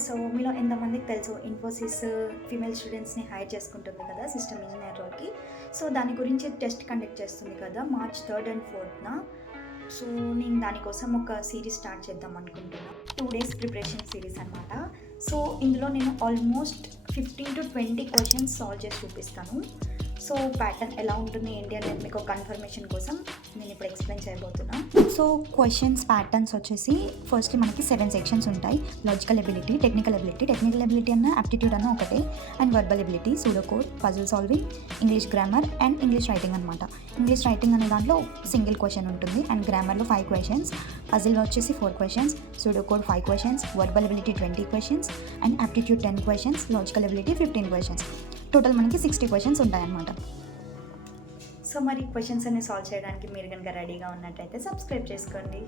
So మీలో ఎంతమందికి తెలుసు ఇన్ఫోసిస్ ఫీమేల్ స్టూడెంట్స్ని హైర్ చేసుకుంటుంది కదా సిస్టమ్ ఇంజనీర్ రోల్కి. సో దాని గురించి టెస్ట్ కండక్ట్ చేస్తుంది కదా March 3rd and 4th. So నేను దానికోసం ఒక సిరీస్ స్టార్ట్ చేద్దాం అనుకుంటున్నాను. 2 days ప్రిపరేషన్ సిరీస్ అనమాట. సో ఇందులో నేను ఆల్మోస్ట్ 15 to 20 క్వశ్చన్స్ సాల్వ్ చేసి చూపిస్తాను. సో ప్యాటర్న్ ఎలా ఉంటుంది ఏంటి అనేది మీకు కన్ఫర్మేషన్ కోసం నేను ఇప్పుడు ఎక్స్ప్లెయిన్ చేయబోతున్నాను. సో క్వశ్చన్స్ ప్యాటర్న్స్ వచ్చేసి ఫస్ట్ మనకి 7 సెక్షన్స్ ఉంటాయి. లాజికల్ ఎబిలిటీ, టెక్నికల్ ఎబిలిటీ అన్న యాప్టిట్యూడ్ అన్న ఒకటే, and verbal ability, pseudo code, puzzle solving, English grammar and English writing అనమాట. ఇంగ్లీష్ రైటింగ్ అనే దాంట్లో సింగిల్ క్వశ్చన్ ఉంటుంది, అండ్ గ్రామర్లో 5 questions, పజిల్లో వచ్చేసి 4 questions, pseudo code 5 questions, verbal ability 20 questions, and aptitude 10 questions, logical ability 15 questions. Total మనకి 60 questions ఉంటాయన్నమాట. So మరి questions అన్ని solve చేయడానికి మీరు కనుక రెడీగా ఉన్నట్టయితే సబ్స్క్రైబ్ చేసుకోండి.